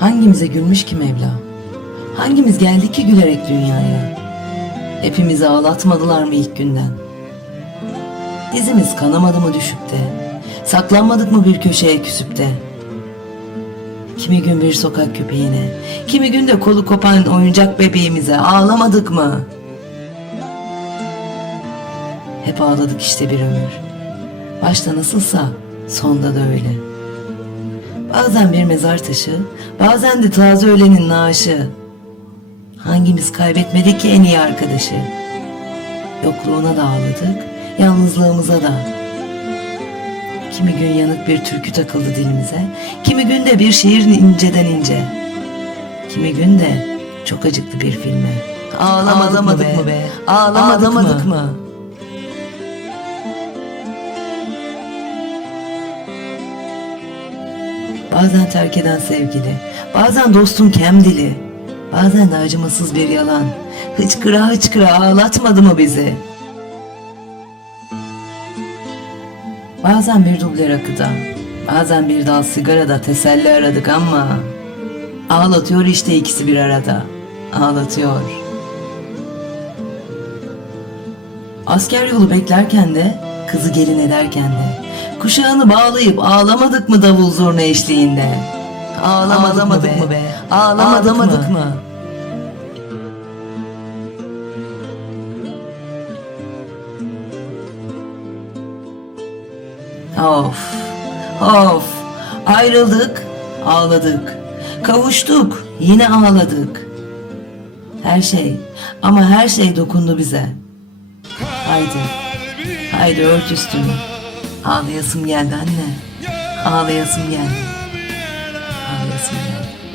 Hangimize gülmüş ki Mevla? Hangimiz geldi ki gülerek dünyaya? Hepimizi ağlatmadılar mı ilk günden? Dizimiz kanamadı mı düşüp de? Saklanmadık mı bir köşeye küsüp de? Kimi gün bir sokak köpeğine, kimi gün de kolu kopan oyuncak bebeğimize ağlamadık mı? Hep ağladık işte bir ömür. Başta nasılsa sonda da öyle. Bazen bir mezar taşı, bazen de taze ölenin naaşı. Hangimiz kaybetmedik ki en iyi arkadaşı? Yokluğuna da ağladık, yalnızlığımıza da. Kimi gün yanık bir türkü takıldı dilimize, kimi gün de bir şiir inceden ince. Kimi gün de çok acıklı bir filme. Ağlamadık, mı be? Ağlamadık, mı? Bazen terk eden sevgili, bazen dostun kem dili, bazen de acımasız bir yalan. Hıçkıra hıçkıra ağlatmadı mı bizi? Bazen bir duble rakıda, bazen bir dal sigarada teselli aradık ama ağlatıyor işte ikisi bir arada. Ağlatıyor. Asker yolu beklerken de, kızı gelin ederken de, kuşağını bağlayıp ağlamadık mı davul zurna eşliğinde? Ağlamadık, mı be? Ağlamadık, mı? Of, of. Ayrıldık, ağladık. Kavuştuk, yine ağladık. Her şey, ama her şey dokundu bize. Haydi, haydi ört üstünü. Ağlayasım geldi anne. Ağlayasım geldi. Ağlayasım geldi.